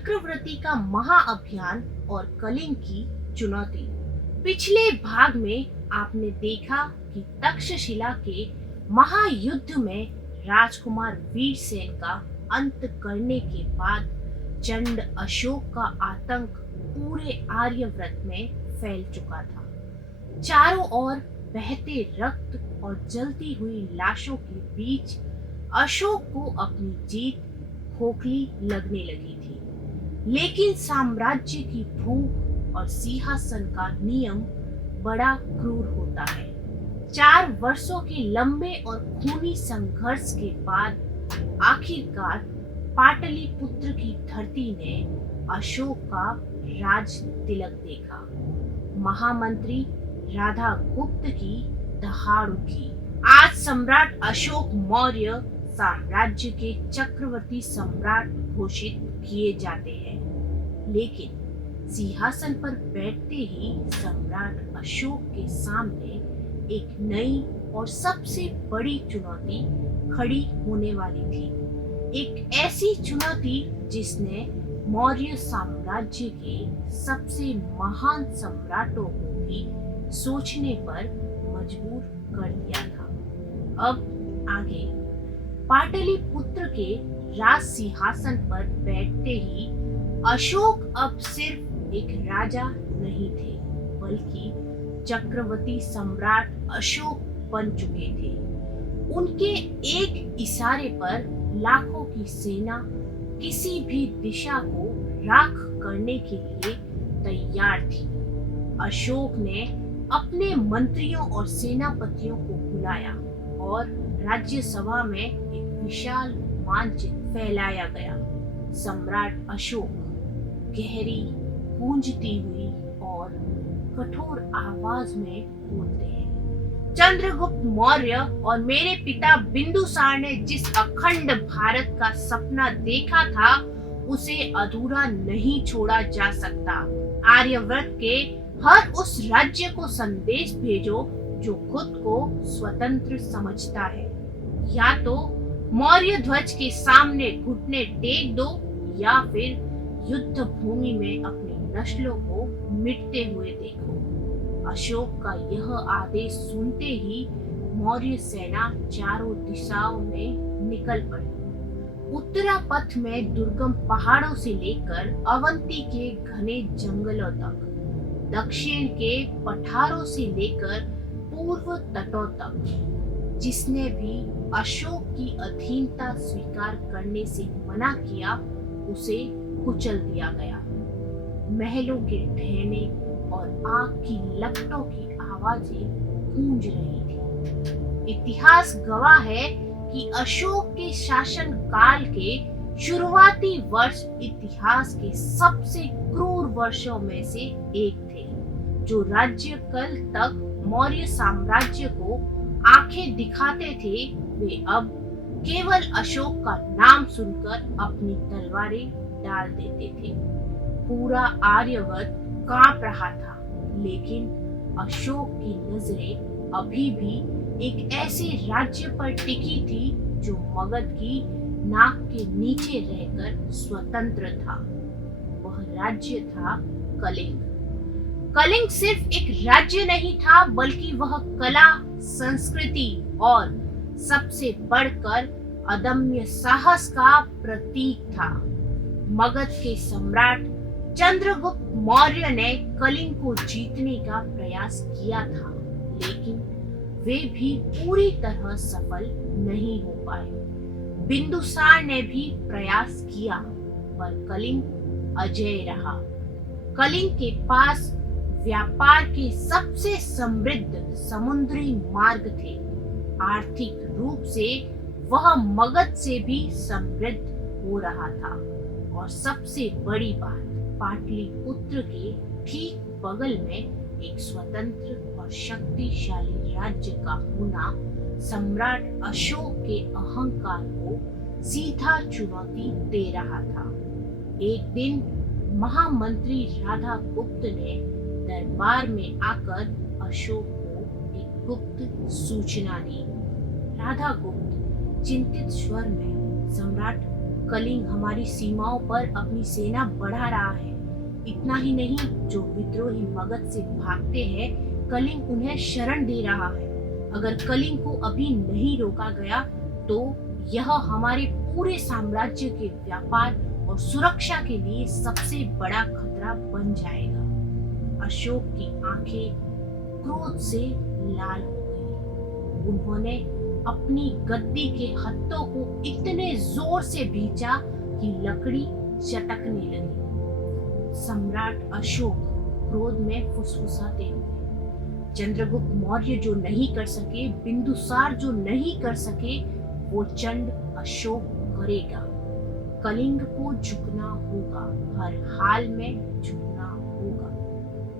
चक्रवर्ती का महाअभियान और कलिंग की चुनौती। पिछले भाग में आपने देखा कि तक्षशिला के महायुद्ध में राजकुमार वीरसेन का अंत करने के बाद चंड अशोक का आतंक पूरे आर्यव्रत में फैल चुका था। चारों ओर बहते रक्त और जलती हुई लाशों के बीच अशोक को अपनी जीत खोखली लगने लगी थी। लेकिन साम्राज्य की भूख और सिंहासन का नियम बड़ा क्रूर होता है। 4 वर्षों के लंबे और खूनी संघर्ष के बाद आखिरकार पाटलिपुत्र की धरती ने अशोक का राज तिलक देखा। महामंत्री राधा गुप्त की दहाड़ उठी। आज सम्राट अशोक मौर्य साम्राज्य के चक्रवर्ती सम्राट घोषित किए जाते हैं। लेकिन सिंहासन पर बैठते ही सम्राट अशोक के सामने एक नई और सबसे बड़ी चुनौती खड़ी होने वाली थी। एक ऐसी चुनौती जिसने मौर्य साम्राज्य के सबसे महान सम्राटों को भी सोचने पर मजबूर कर दिया था। अब आगे पाटलिपुत्र के राज सिंहासन पर बैठते ही अशोक अब सिर्फ एक राजा नहीं थे, बल्कि चक्रवर्ती सम्राट अशोक बन चुके थे। उनके एक इशारे पर लाखों की सेना किसी भी दिशा को राख करने के लिए तैयार थी। अशोक ने अपने मंत्रियों और सेनापतियों को बुलाया और राज्यसभा में एक विशाल मानचित्र फैलाया गया। सम्राट अशोक गहरी, गूंजती हुई और कठोर आवाज में बोलते हैं, चंद्रगुप्त मौर्य और मेरे पिता बिंदुसार ने जिस अखंड भारत का सपना देखा था, उसे अधूरा नहीं छोड़ा जा सकता। आर्यव्रत के हर उस राज्य को संदेश भेजो जो खुद को स्वतंत्र समझता है। या तो मौर्य ध्वज के सामने घुटने टेक दो या फिर युद्ध भूमि में अपनी नस्लों को मिटते हुए देखो। अशोक का यह आदेश सुनते ही मौर्य सेना चारों दिशाओं में निकल पड़ी। उत्तरापथ में दुर्गम पहाड़ों से लेकर अवंती के घने जंगलों तक, दक्षिण के पठारों से लेकर पूर्व तटों तक, जिसने भी अशोक की अधीनता स्वीकार करने से मना किया, उसे कुचल दिया गया। महलों के ढहने और आग की लपटों की आवाजें गूंज रही थी। इतिहास गवाह है कि अशोक के शासन काल के शुरुआती वर्ष इतिहास के सबसे क्रूर वर्षों में से एक थे। जो राज्य कल तक मौर्य साम्राज्य को आंखें दिखाते थे, वे अब केवल अशोक का नाम सुनकर अपनी तलवारें डाल देते थे। पूरा आर्यवर्त कांप रहा था, लेकिन अशोक की नजरें अभी भी एक ऐसे राज्य पर टिकी थी जो मगध की नाक के नीचे रहकर स्वतंत्र था। वह राज्य था कलिंग। कलिंग सिर्फ एक राज्य नहीं था, बल्कि वह कला, संस्कृति और सबसे बढ़कर अदम्य साहस का प्रतीक था। मगध के सम्राट चंद्रगुप्त मौर्य ने कलिंग को जीतने का प्रयास किया था, लेकिन वे भी पूरी तरह सफल नहीं हो पाए। बिंदुसार ने भी प्रयास किया, पर कलिंग अजेय रहा। कलिंग के पास व्यापार के सबसे समृद्ध समुद्री मार्ग थे। आर्थिक रूप से वह मगध से भी समृद्ध हो रहा था, और सबसे बड़ी बात, पाटलिपुत्र के ठीक बगल में एक स्वतंत्र और शक्तिशाली राज्य का होना सम्राट अशोक के अहंकार को सीधा चुनौती दे रहा था। एक दिन महामंत्री राधा गुप्त ने दरबार में आकर अशोक को एक गुप्त सूचना दी। राधा गुप्त चिंतित स्वर में, सम्राट कलिंग हमारी सीमाओं पर अपनी सेना बढ़ा रहा है। इतना ही नहीं, जो विद्रोही मगध से भागते हैं, कलिंग उन्हें शरण दे रहा है। अगर कलिंग को अभी नहीं रोका गया तो यह हमारे पूरे साम्राज्य के व्यापार और सुरक्षा के लिए सबसे बड़ा खतरा बन जाएगा। अशोक की आंखें क्रोध से लाल हो गई। उन्होंने अपनी गद्दी के हत्थों को इतने जोर से भींचा कि लकड़ी चटकने लगी। सम्राट अशोक क्रोध में फुसफुसाते हुए, चंद्रगुप्त मौर्य जो नहीं कर सके, बिंदुसार जो नहीं कर सके, वो चंड अशोक करेगा। कलिंग को झुकना होगा, हर हाल में झुकना होगा।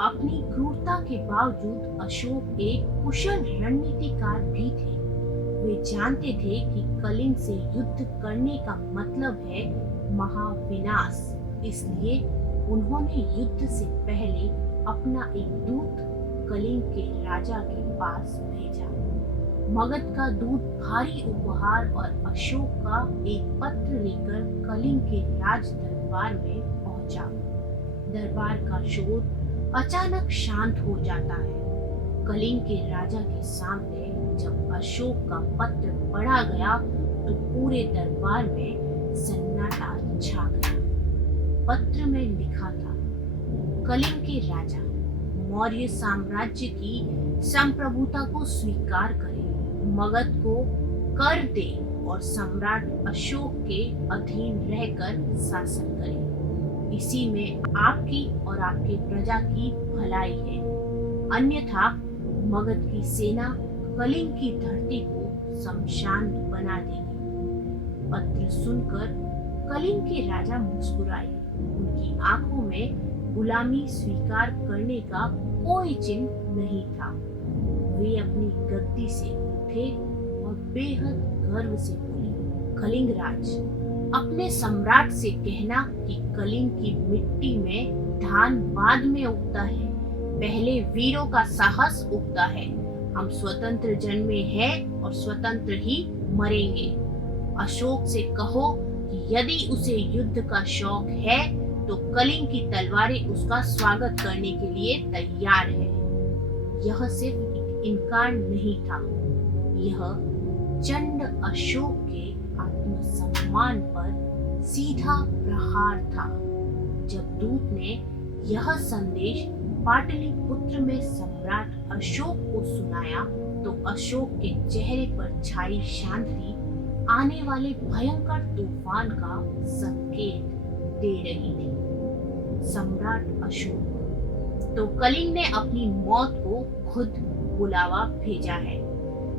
अपनी क्रूरता के बावजूद अशोक एक कुशल रणनीतिकार भी थे। वे जानते थे कि कलिंग से युद्ध करने का मतलब है महाविनाश। इसलिए उन्होंने युद्ध से पहले अपना एक दूत कलिंग के राजा के पास भेजा। मगध का दूत भारी उपहार और अशोक का एक पत्र लेकर कलिंग के राज दरबार में पहुंचा। दरबार का शोर अचानक शांत हो जाता है। कलिंग के राजा के सामने जब अशोक का पत्र पढ़ा गया तो पूरे दरबार में सन्नाटा छा गया। पत्र में लिखा था, कलिंग के राजा, मौर्य साम्राज्य की संप्रभुता को स्वीकार करें, मगध को कर दे और सम्राट अशोक के अधीन रहकर शासन करें। इसी में आपकी और आपके प्रजा की भलाई है। अन्यथा मगध की सेना कलिंग की धरती को शमशान बना देगी। पत्र सुनकर कलिंग के राजा मुस्कुराए। उनकी आंखों में गुलामी स्वीकार करने का कोई चिन्ह नहीं था। वे अपनी गद्दी से उठे और बेहद गर्व से बोले, कलिंग राज, अपने सम्राट से कहना कि कलिंग की मिट्टी में धान बाद में उगता है, पहले वीरों का साहस उगता है। हम स्वतंत्र जन्मे हैं और स्वतंत्र ही मरेंगे। अशोक से कहो कि यदि उसे युद्ध का शौक है तो कलिंग की तलवारें उसका स्वागत करने के लिए तैयार है। यह सिर्फ एक इनकार नहीं था, यह चंड अशोक के आत्मसम्मान पर सीधा प्रहार था। जब दूत ने यह संदेश पाटलिपुत्र में सम्राट अशोक को सुनाया तो अशोक के चेहरे पर छाई शांति आने वाले भयंकर तूफान का संकेत दे रही थी। सम्राट अशोक, तो कलिंग ने अपनी मौत को खुद बुलावा भेजा है।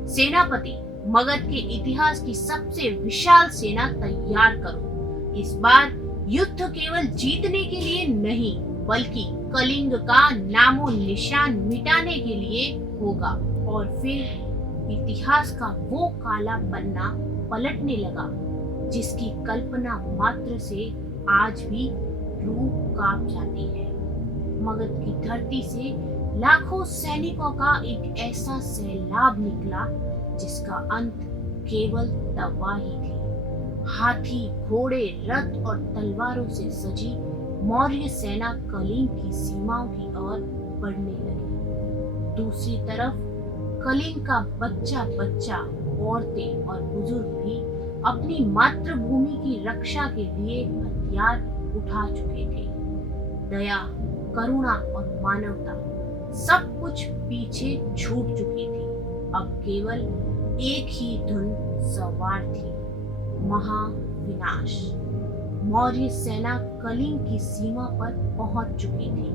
सेनापति, मगध के इतिहास की सबसे विशाल सेना तैयार करो। इस बार युद्ध केवल जीतने के लिए नहीं बल्कि कलिंग का नामो निशान मिटाने के लिए होगा। और फिर इतिहास का वो काला पन्ना पलटने लगा जिसकी कल्पना मात्र से आज भी रूह कांप जाती है। मगध की धरती से लाखों सैनिकों का एक ऐसा सैलाब निकला जिसका अंत केवल तबाही थी। हाथी, घोड़े, रथ और तलवारों से सजी मौर्य सेना कलिंग की सीमाओं की ओर बढ़ने लगी। दूसरी तरफ कलिंग का बच्चा बच्चा, औरतें और बुजुर्ग भी अपनी मातृभूमि की रक्षा के लिए हथियार उठा चुके थे। दया, करुणा और मानवता सब कुछ पीछे छूट चुकी थी। अब केवल एक ही धुन सवार थी, महाविनाश। मौर्य सेना कलिंग की सीमा पर पहुंच चुकी थी।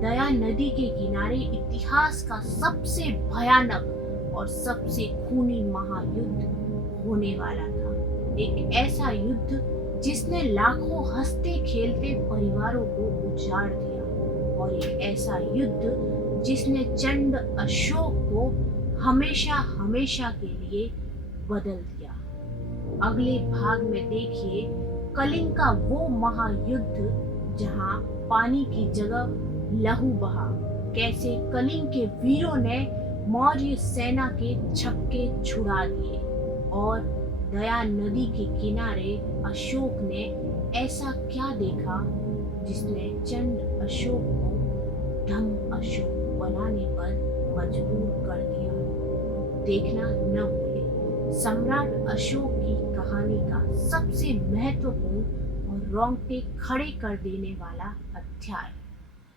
दया नदी के किनारे इतिहास का सबसे भयानक और सबसे खूनी महायुद्ध होने वाला था। एक ऐसा युद्ध जिसने लाखों हंसते खेलते परिवारों को उजाड़ दिया, और एक ऐसा युद्ध जिसने चंड अशोक को हमेशा हमेशा के लिए बदल दिया। अगले भाग में देखिए कलिंग का वो महायुद्ध जहां पानी की जगह लहू बहा। कैसे कलिंग के वीरों ने मौर्य सेना के छक्के छुड़ा दिए और दया नदी के किनारे अशोक ने ऐसा क्या देखा जिसने चंड अशोक को धम अशोक बनाने पर मजबूर कर दिया। देखना न भूलें सम्राट अशोक की कहानी का सबसे महत्वपूर्ण और रोंगटे खड़े कर देने वाला अध्याय।